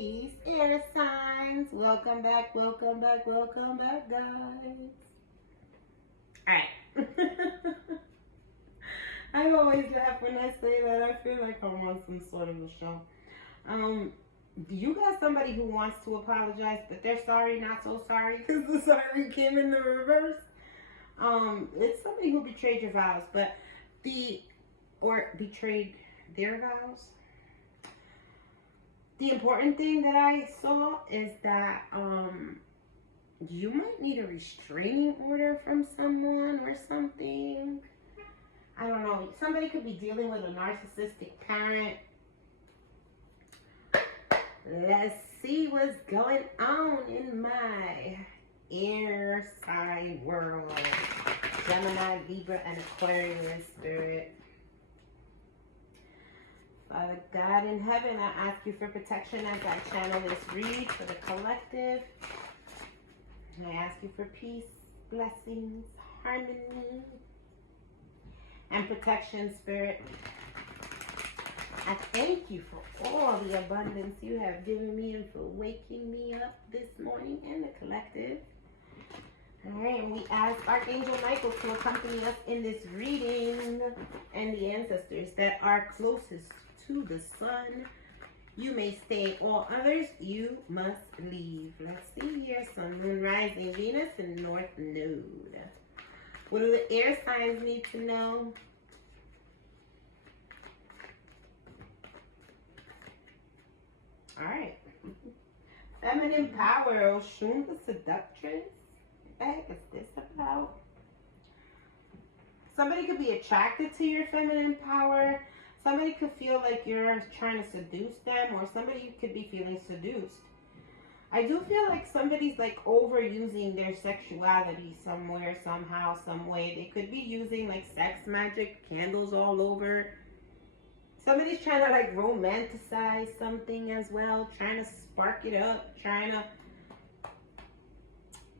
Peace, air signs. Welcome back, welcome back, welcome back, guys. Alright. I always laugh when I say that. I feel like I'm on some sort of a show. You got somebody who wants to apologize, but they're sorry, not so sorry, because the sorry came in the reverse. It's somebody who betrayed your vows, but or betrayed their vows. The important thing that I saw is that you might need a restraining order from someone or something. I don't know. Somebody could be dealing with a narcissistic parent. Let's see what's going on in my air sign world. Gemini, Libra, and Aquarius spirit. Father God in heaven, I ask you for protection as I channel this read for the collective. And I ask you for peace, blessings, harmony, and protection, Spirit. I thank you for all the abundance you have given me and for waking me up this morning in the collective. All right, and we ask Archangel Michael to accompany us in this reading and the ancestors that are closest to the sun. You may stay, all others you must leave. Let's see here. Sun, Moon, Rising, Venus, and North Node. What do the air signs need to know? All right. Feminine power, Oshun the seductress. What the heck is this about? Somebody could be attracted to your feminine power. Somebody could feel like you're trying to seduce them, or somebody could be feeling seduced. I do feel like somebody's like overusing their sexuality somewhere, somehow, some way. They could be using like sex magic, candles all over. Somebody's trying to like romanticize something as well, trying to spark it up, trying to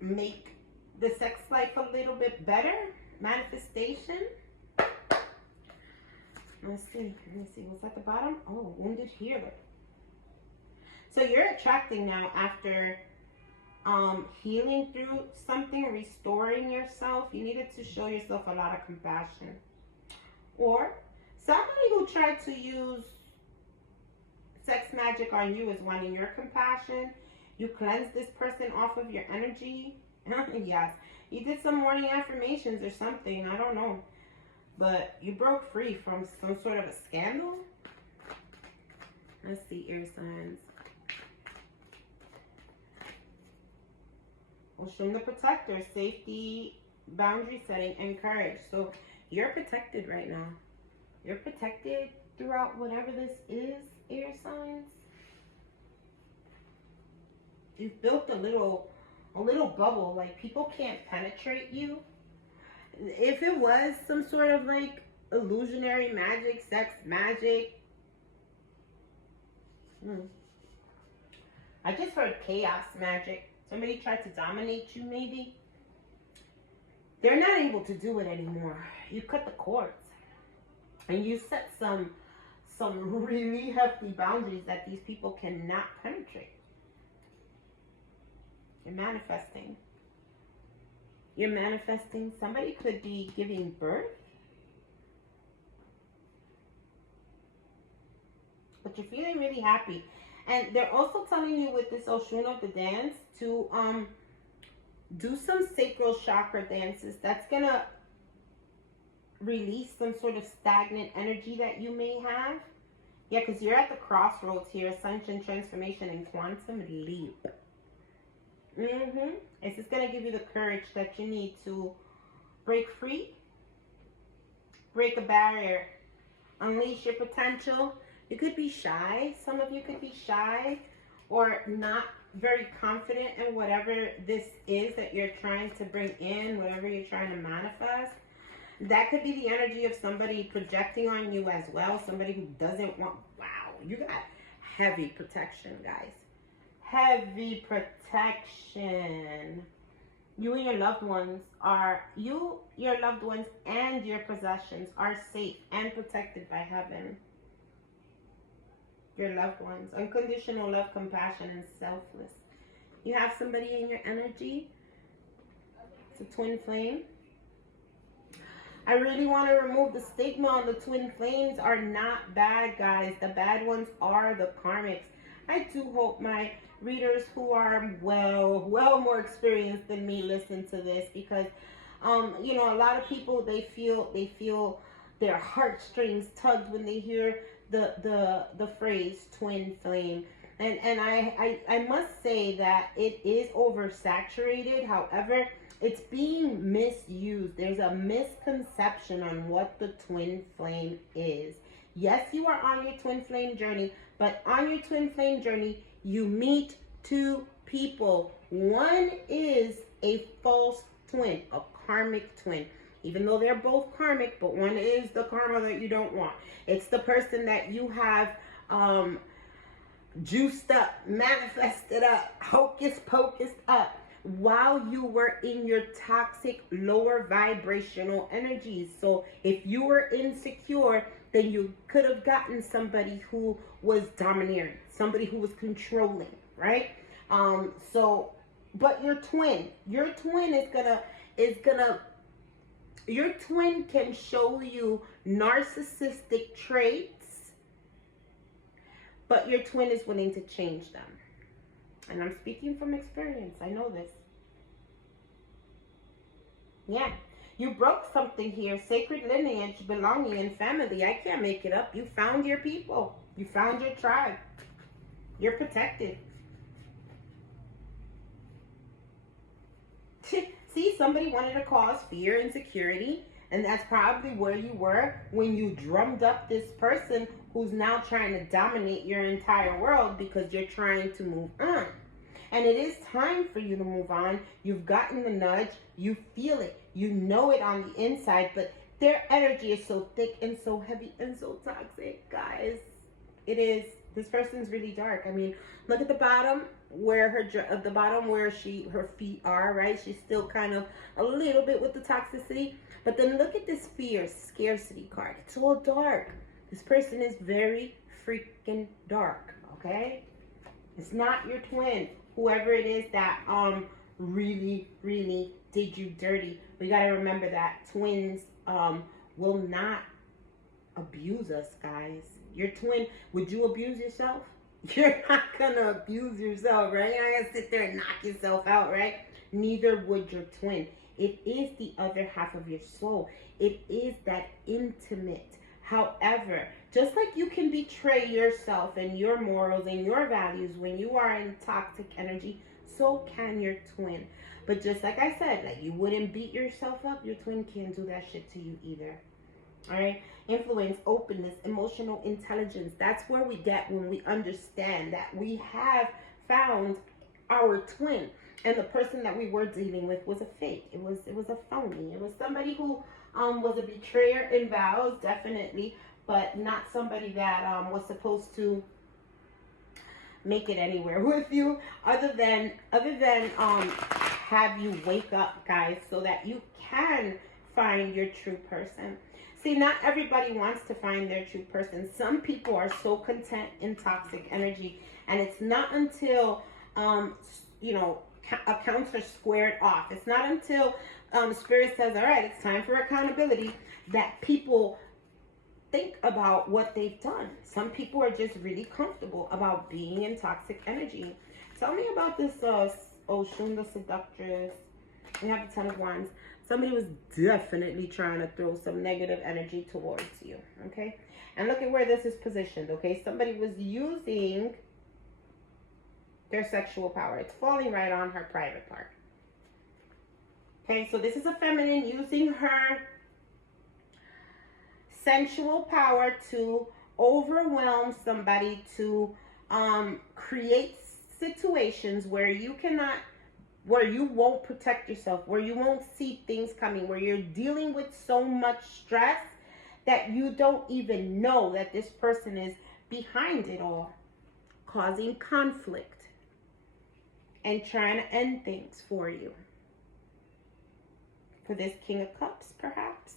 make the sex life a little bit better. Manifestation. Let's see. What's at the bottom? Oh, wounded healer. So you're attracting now after healing through something, restoring yourself. You needed to show yourself a lot of compassion. Or somebody who tried to use sex magic on you is wanting your compassion. You cleansed this person off of your energy. Yes. You did some morning affirmations or something. I don't know. But you broke free from some sort of a scandal. Let's see, air signs. Oshun the protector, safety, boundary setting, and courage. So you're protected right now. You're protected throughout whatever this is, air signs. You've built a little bubble, like people can't penetrate you. If it was some sort of like illusionary magic, sex magic, I just heard chaos magic. Somebody tried to dominate you maybe. They're not able to do it anymore. You cut the cords. And you set some really hefty boundaries that these people cannot penetrate. You're manifesting. You're manifesting. Somebody could be giving birth. But you're feeling really happy. And they're also telling you with this Oshun of the dance to do some sacral chakra dances. That's going to release some sort of stagnant energy that you may have. Yeah, because you're at the crossroads here. Ascension, transformation, and quantum leap. It's just going to give you the courage that you need to break free, break a barrier, unleash your potential. You could be shy. Some of you could be shy or not very confident in whatever this is that you're trying to bring in, whatever you're trying to manifest. That could be the energy of somebody projecting on you as well. Somebody who doesn't want, wow, you got heavy protection, guys. Heavy protection. You and your loved ones are, your loved ones and your possessions are safe and protected by heaven. your loved ones. Unconditional love, compassion, and selfless. You have somebody in your energy. It's a twin flame. I really want to remove the stigma on the twin flames are not bad, guys. The bad ones are the karmics. I do hope my readers who are well more experienced than me listen to this, because you know, a lot of people, they feel their heartstrings tugged when they hear the phrase twin flame. And I must say that it is oversaturated. However, it's being misused. There's a misconception on what the twin flame is. Yes, you are on your twin flame journey, but on your twin flame journey, you meet two people. One is a false twin, a karmic twin. Even though they're both karmic, but one is the karma that you don't want. It's the person that you have juiced up, manifested up, hocus pocus up, while you were in your toxic, lower vibrational energies. So if you were insecure, then you could have gotten somebody who was domineering, somebody who was controlling, right? But your twin your twin can show you narcissistic traits, but your twin is willing to change them. And I'm speaking from experience. I know this. Yeah. You broke something here. Sacred lineage, belonging, and family. I can't make it up. You found your people. You found your tribe. You're protected. See, somebody wanted to cause fear, insecurity, and that's probably where you were when you drummed up this person who's now trying to dominate your entire world because you're trying to move on. And it is time for you to move on. You've gotten the nudge. You feel it. You know it on the inside, but their energy is so thick and so heavy and so toxic, guys. It is. This person's really dark. I mean, look at the bottom where her feet are, right? She's still kind of a little bit with the toxicity. But then look at this fear, scarcity card. It's all dark. This person is very freaking dark, okay? It's not your twin. Whoever it is that really did you dirty. We got to remember that twins will not abuse us, guys. Your twin, would you abuse yourself? You're not gonna abuse yourself, right? You're not gonna sit there and knock yourself out, right? Neither would your twin. It is the other half of your soul. It is that intimate. However, just like you can betray yourself and your morals and your values when you are in toxic energy, so can your twin. But just like I said, like you wouldn't beat yourself up, your twin can't do that shit to you either. All right? Influence, openness, emotional intelligence. That's where we get when we understand that we have found our twin. And the person that we were dealing with was a fake. It was a phony. It was somebody who was a betrayer in vows, definitely, but not somebody that was supposed to make it anywhere with you, other than have you wake up, guys, so that you can find your true person. See, not everybody wants to find their true person. Some people are so content in toxic energy, and it's not until accounts are squared off. It's not until Spirit says, all right, it's time for accountability, that people think about what they've done. Some people are just really comfortable about being in toxic energy. Tell me about this Oshun the Seductress. We have the Ten of Wands. Somebody was definitely trying to throw some negative energy towards you, okay? And look at where this is positioned, okay? Somebody was using their sexual power. It's falling right on her private part. Okay, so this is a feminine using her sensual power to overwhelm somebody, to create situations where you won't protect yourself, where you won't see things coming, where you're dealing with so much stress that you don't even know that this person is behind it all, causing conflict and trying to end things for you. For this King of Cups, perhaps,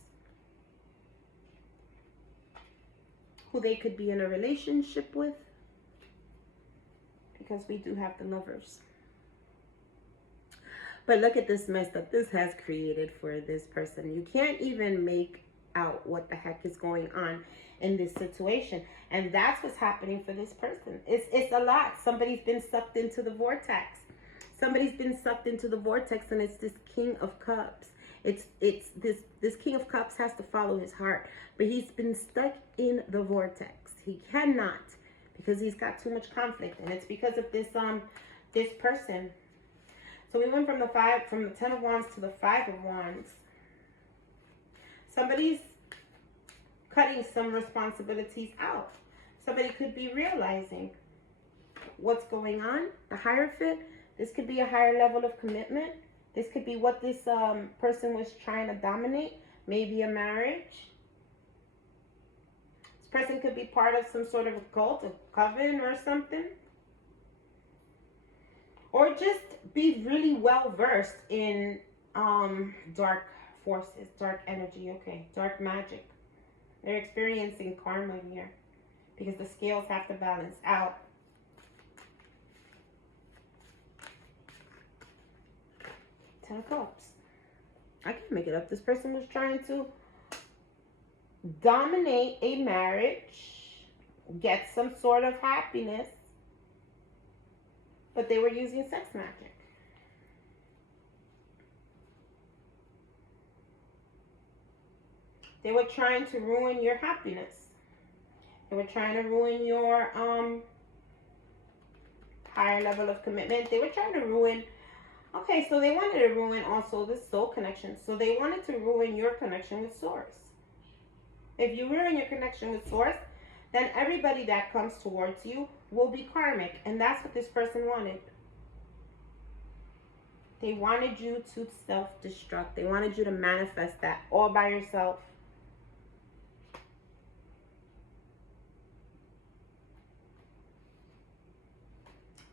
who they could be in a relationship with. because we do have the Lovers. But look at this mess that this has created for this person. You can't even make out what the heck is going on in this situation. And that's what's happening for this person. It's a lot. Somebody's been sucked into the vortex. Somebody's been sucked into the vortex, and it's this King of Cups. It's this King of Cups has to follow his heart, but he's been stuck in the vortex. He cannot, because he's got too much conflict, and it's because of this person. So we went from the 10 of Wands to the 5 of Wands. Somebody's cutting some responsibilities out. Somebody could be realizing what's going on. The Hierophant, this could be a higher level of commitment. This could be what this person was trying to dominate. Maybe a marriage. This person could be part of some sort of a cult, a coven or something. Or just be really well versed in dark forces, dark energy, okay, dark magic. They're experiencing karma here because the scales have to balance out. Ten of Cups. I can't make it up. This person was trying to dominate a marriage, get some sort of happiness, but they were using sex magic. They were trying to ruin your happiness. They were trying to ruin your higher level of commitment. They were trying to ruin, okay, so they wanted to ruin also this soul connection. So they wanted to ruin your connection with Source. If you ruin your connection with Source, then everybody that comes towards you will be karmic. And that's what this person wanted. They wanted you to self-destruct. They wanted you to manifest that all by yourself.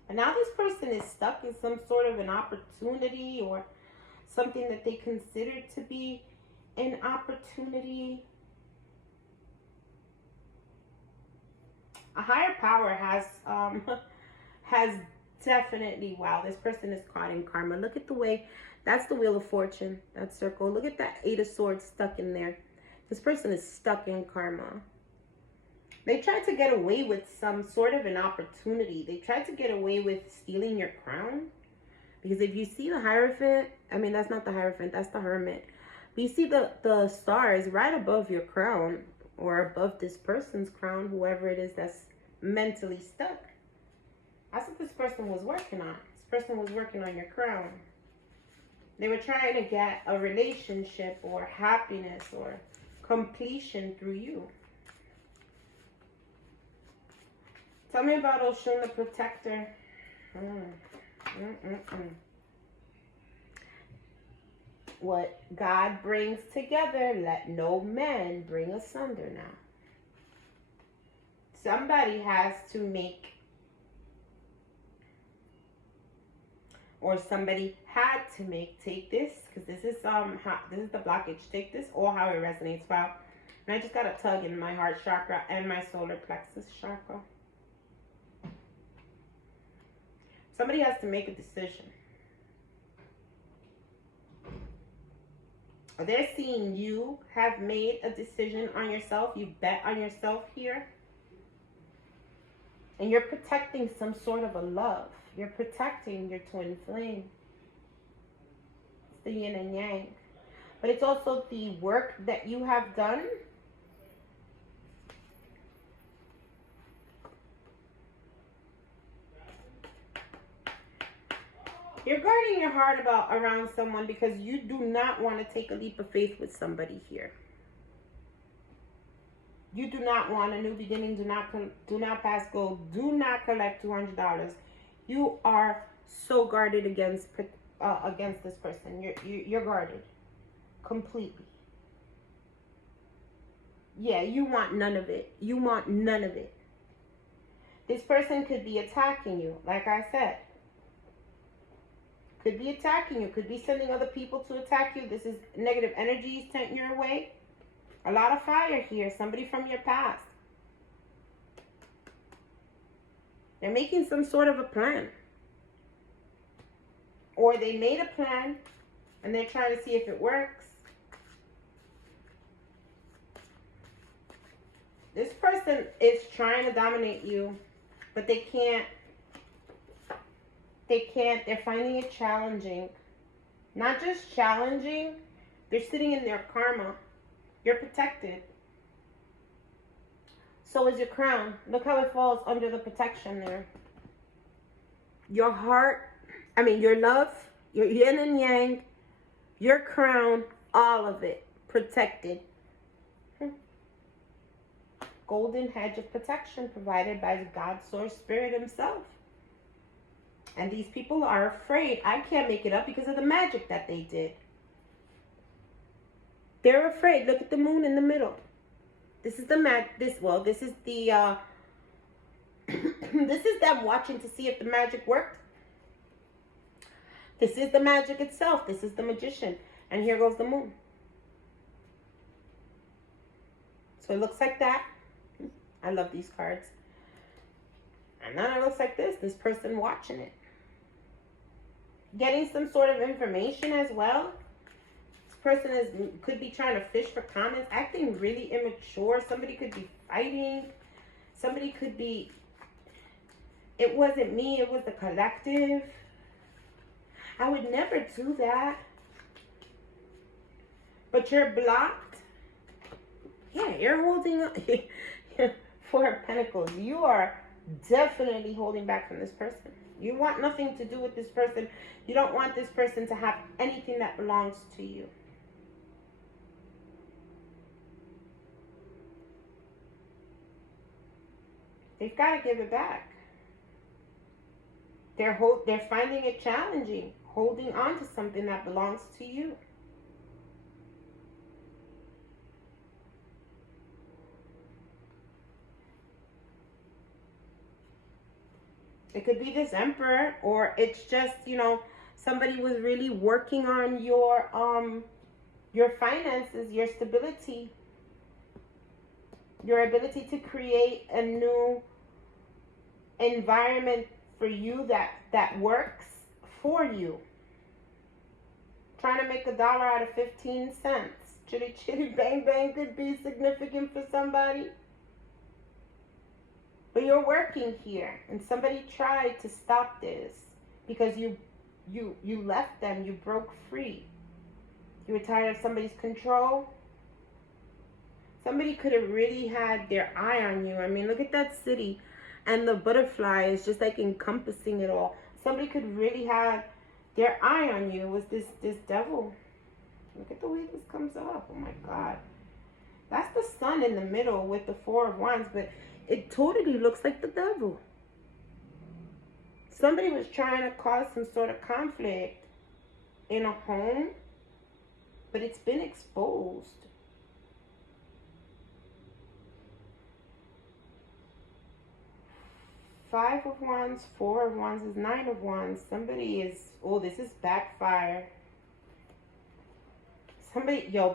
And now this person is stuck in some sort of an opportunity or something that they consider to be an opportunity. A higher power has definitely, wow, this person is caught in karma. Look at the way, that's the Wheel of Fortune, that circle. Look at that 8 of Swords stuck in there. This person is stuck in karma. They tried to get away with some sort of an opportunity. They tried to get away with stealing your crown. Because if you see the Hierophant, I mean, that's not the Hierophant, that's the Hermit. But you see the stars right above your crown, or above this person's crown, whoever it is that's mentally stuck. That's what this person was working on. This person was working on your crown. They were trying to get a relationship or happiness or completion through you. Tell me about Oshun the Protector. What God brings together, let no man bring asunder now. Somebody has to make, or somebody had to make, take this, because this is the blockage. Take this or how it resonates. Wow. And I just got a tug in my heart chakra and my solar plexus chakra. Somebody has to make a decision. They're seeing you have made a decision on yourself. You bet on yourself here. And you're protecting some sort of a love. You're protecting your twin flame. It's the yin and yang. But it's also the work that you have done. You're guarding your heart around someone because you do not want to take a leap of faith with somebody here. You do not want a new beginning. Do not pass go. Do not collect $200. You are so guarded against this person. You're guarded completely. Yeah, you want none of it. You want none of it. This person could be attacking you, like I said. Could be attacking you. Could be sending other people to attack you. This is negative energies sent your way. A lot of fire here. Somebody from your past. They're making some sort of a plan. Or they made a plan and they're trying to see if it works. This person is trying to dominate you, but they can't. They're finding it challenging. Not just challenging, they're sitting in their karma. You're protected. So is your crown. Look how it falls under the protection there. Your heart, your love, your yin and yang, your crown, all of it protected. Golden hedge of protection provided by God, Source, Spirit himself. And these people are afraid. I can't make it up because of the magic that they did. They're afraid. Look at the moon in the middle. This is the this is the this is them watching to see if the magic worked. This is the magic itself. This is the magician. And here goes the moon. So it looks like that. I love these cards. And then it looks like this. This person watching it. Getting some sort of information as well. This person could be trying to fish for comments. Acting really immature. Somebody could be fighting. Somebody could be... It wasn't me. It was the collective. I would never do that. But you're blocked. Yeah, you're holding up. Four of Pentacles. You are definitely holding back from this person. You want nothing to do with this person. You don't want this person to have anything that belongs to you. They've got to give it back. They're finding it challenging, holding on to something that belongs to you. It could be this Emperor, or it's just, somebody was really working on your finances, your stability, your ability to create a new environment for you that works for you. Trying to make $1 out of 15 cents. Chitty chitty bang bang could be significant for somebody. But you're working here, and somebody tried to stop this because you left them, you broke free. You were tired of somebody's control. Somebody could have really had their eye on you. Look at that city, and the butterfly is just like encompassing it all. Somebody could really have their eye on you. It was this devil. Look at the way this comes up. Oh my God. That's the sun in the middle with the Four of Wands, but it totally looks like the devil. Somebody was trying to cause some sort of conflict in a home, but it's been exposed. Five of Wands, Four of Wands is Nine of Wands. Somebody is, this is backfire.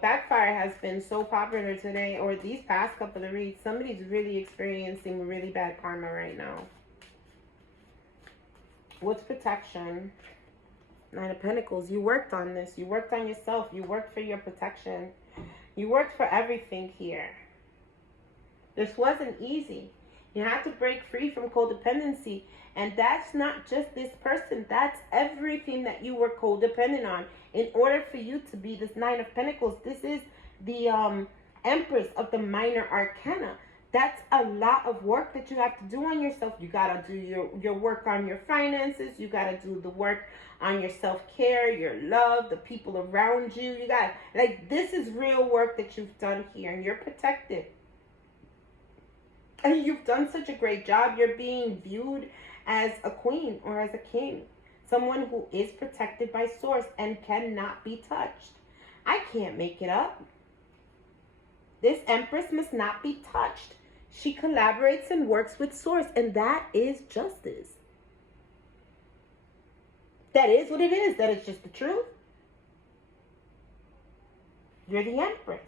Backfire has been so popular today, or these past couple of reads. Somebody's really experiencing really bad karma right now. What's protection? Nine of Pentacles. You worked on this. You worked on yourself. You worked for your protection. You worked for everything here. This wasn't easy. You have to break free from codependency. And that's not just this person. That's everything that you were codependent on. In order for you to be this Nine of Pentacles, this is the Empress of the Minor Arcana. That's a lot of work that you have to do on yourself. You got to do your work on your finances. You got to do the work on your self-care, your love, the people around you. You got this is real work that you've done here, and you're protected. And you've done such a great job. You're being viewed as a queen or as a king. Someone who is protected by Source and cannot be touched. I can't make it up. This Empress must not be touched. She collaborates and works with Source, and that is justice. That is what it is. That is just the truth. You're the Empress,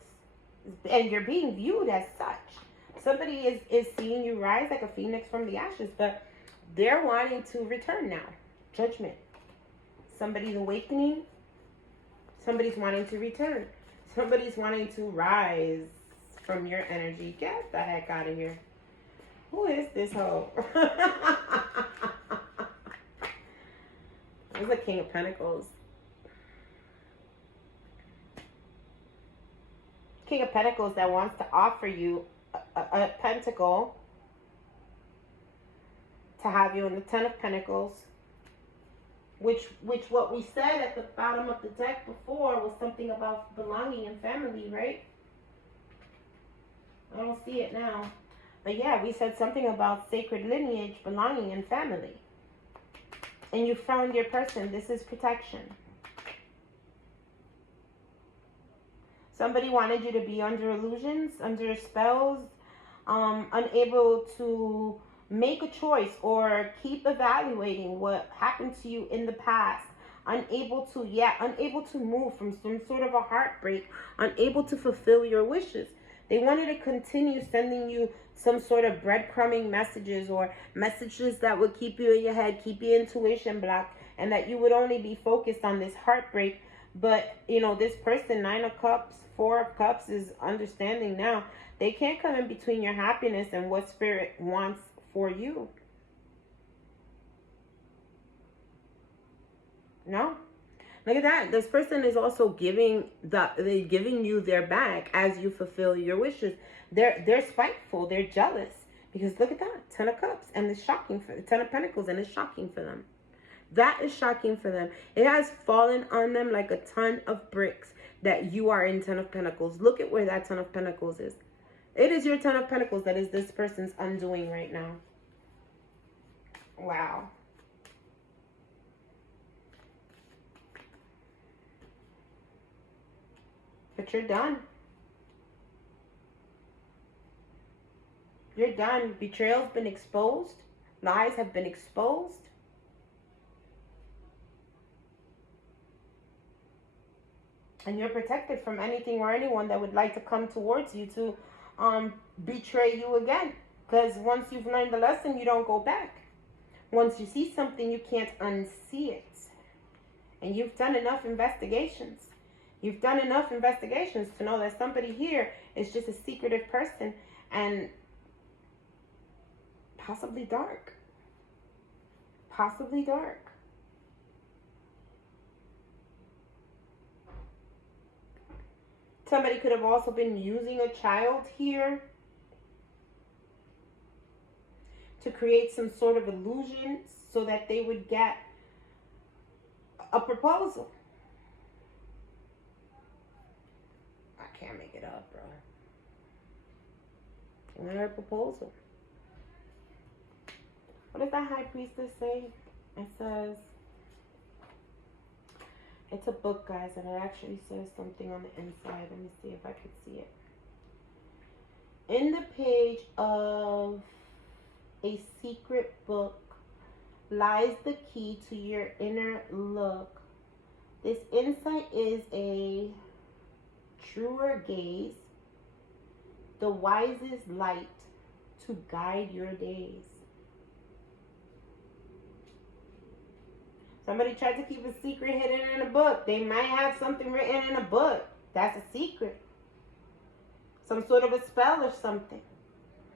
and you're being viewed as such. Somebody is seeing you rise like a phoenix from the ashes, but They're wanting to return now. Judgment. Somebody's awakening. Somebody's wanting to return. Somebody's wanting to rise from your energy. Get the heck out of here. Who is this hoe? This is the King of Pentacles. King of Pentacles that wants to offer you a pentacle to have you in the Ten of Pentacles. Which what we said at the bottom of the deck before was something about belonging and family, right? I don't see it now. But yeah, we said something about sacred lineage, belonging, and family. And you found your person. This is protection. Somebody wanted you to be under illusions, under spells, unable to make a choice or keep evaluating what happened to you in the past. Unable to move from some sort of a heartbreak, unable to fulfill your wishes. They wanted to continue sending you some sort of breadcrumbing messages or messages that would keep you in your head, keep your intuition blocked, and that you would only be focused on this heartbreak. But, you know, this person, 9 of Cups, 4 of Cups, is understanding now. They can't come in between your happiness and what Spirit wants for you. No. Look at that. This person is also giving you their back as you fulfill your wishes. They're spiteful. They're jealous. Because look at that. 10 of Cups. And it's shocking for 10 of Pentacles. And it's shocking for them. That is shocking for them. It has fallen on them like a ton of bricks that you are in 10 of Pentacles. Look at where that 10 of Pentacles is. It is your 10 of Pentacles that is this person's undoing right now. Wow. But you're done. You're done. Betrayal's been exposed. Lies have been exposed. And you're protected from anything or anyone that would like to come towards you to betray you again. Because once you've learned the lesson, you don't go back. Once you see something, you can't unsee it. And you've done enough investigations. You've done enough investigations to know that somebody here is just a secretive person and possibly dark. Possibly dark. Somebody could have also been using a child here to create some sort of illusion so that they would get a proposal. I can't make it up, bro. Another proposal. What does that High Priestess say? It says, it's a book, guys, and it actually says something on the inside. Let me see if I could see it. In the page of a secret book lies the key to your inner look. This insight is a truer gaze, the wisest light to guide your days. Somebody tried to keep a secret hidden in a book. They might have something written in a book. That's a secret. Some sort of a spell or something.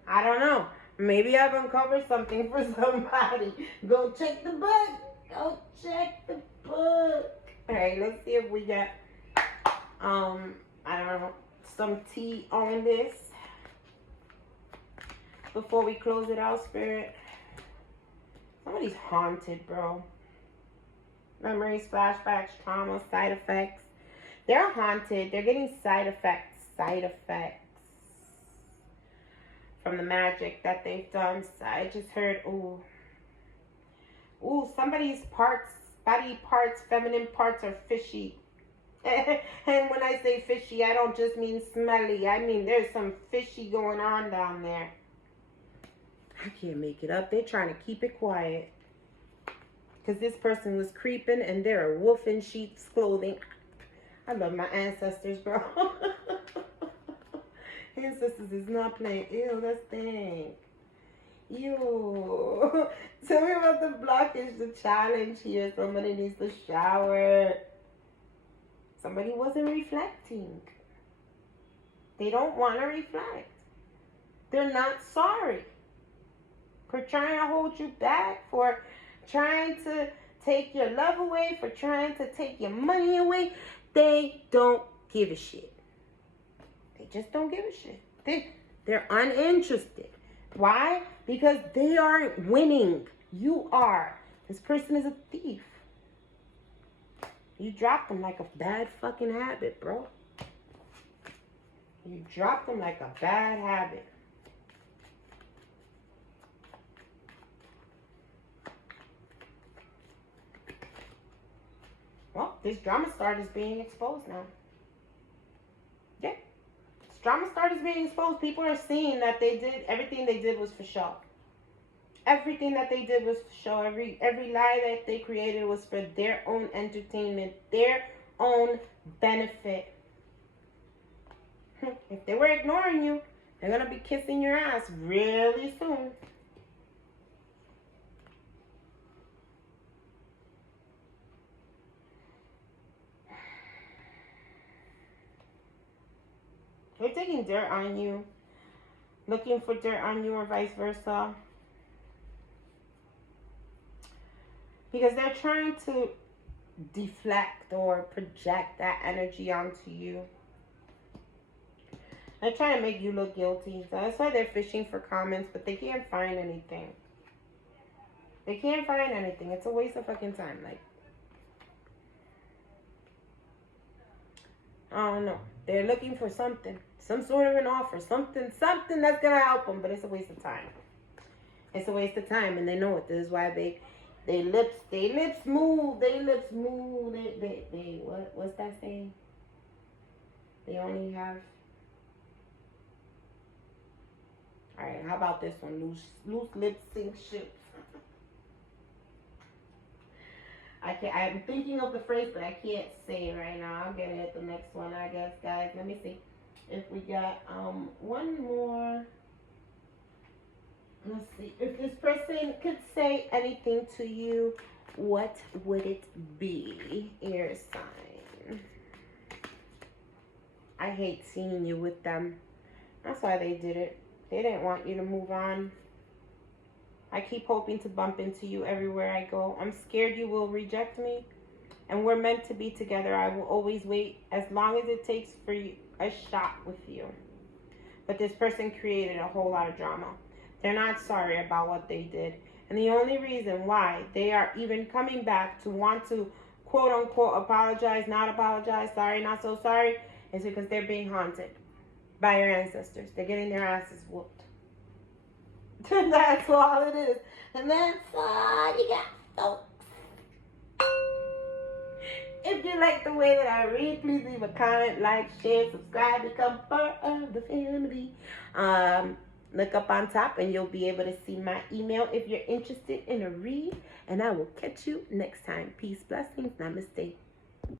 I don't know. Maybe I've uncovered something for somebody. Go check the book. Go check the book. All right, let's see if we get, I don't know, some tea on this before we close it out, Spirit. Somebody's haunted, bro. Memories, flashbacks, trauma, side effects. They're haunted. They're getting side effects. Side effects from the magic that they've done. I just heard, ooh, somebody's parts, body parts, feminine parts are fishy. And when I say fishy, I don't just mean smelly. I mean there's some fishy going on down there. I can't make it up. They're trying to keep it quiet. Because this person was creeping and they're a wolf in sheep's clothing. I love my ancestors, bro. Ancestors is not playing. Ew, that's dang. Ew. Tell me about the blockage, the challenge here. Somebody needs to shower. Somebody wasn't reflecting. They don't want to reflect. They're not sorry for trying to hold you back, for trying to take your love away, for trying to take your money away. They don't give a shit. They just don't give a shit. They're uninterested. Why? Because they aren't winning. You are. This person is a thief. You dropped them like a bad fucking habit, bro. You dropped them like a bad habit. Well, this drama start is being exposed now. Yeah. This drama start is being exposed. People are seeing that everything they did was for show. Everything that they did was for show. Every lie that they created was for their own entertainment, their own benefit. If they were ignoring you, they're going to be kissing your ass really soon. They're taking dirt on you, looking for dirt on you, or vice versa. Because they're trying to deflect or project that energy onto you. They're trying to make you look guilty. So that's why they're fishing for comments, but they can't find anything. They can't find anything. It's a waste of fucking time. Like, I don't know. They're looking for something. Some sort of an offer. Something that's going to help them, but it's a waste of time. It's a waste of time, and they know it. This is why they lips move. What's that saying? They only have... Alright, how about this one? Loose lips sink ships. I'm thinking of the phrase, but I can't say it right now. I'll get it at the next one, I guess, guys. Let me see if we got one more. Let's see. If this person could say anything to you, what would it be? Air sign. I hate seeing you with them. That's why they did it. They didn't want you to move on. I keep hoping to bump into you everywhere I go. I'm scared you will reject me. And we're meant to be together. I will always wait as long as it takes for you, a shot with you. But this person created a whole lot of drama. They're not sorry about what they did. And the only reason why they are even coming back to want to quote unquote apologize, not apologize, sorry, not so sorry, is because they're being haunted by your ancestors. They're getting their asses whooped. That's all it is. And that's all you got, folks. If you like the way that I read, please leave a comment, like, share, subscribe, become part of the family. Look up on top and you'll be able to see my email if you're interested in a read. And I will catch you next time. Peace, blessings, namaste.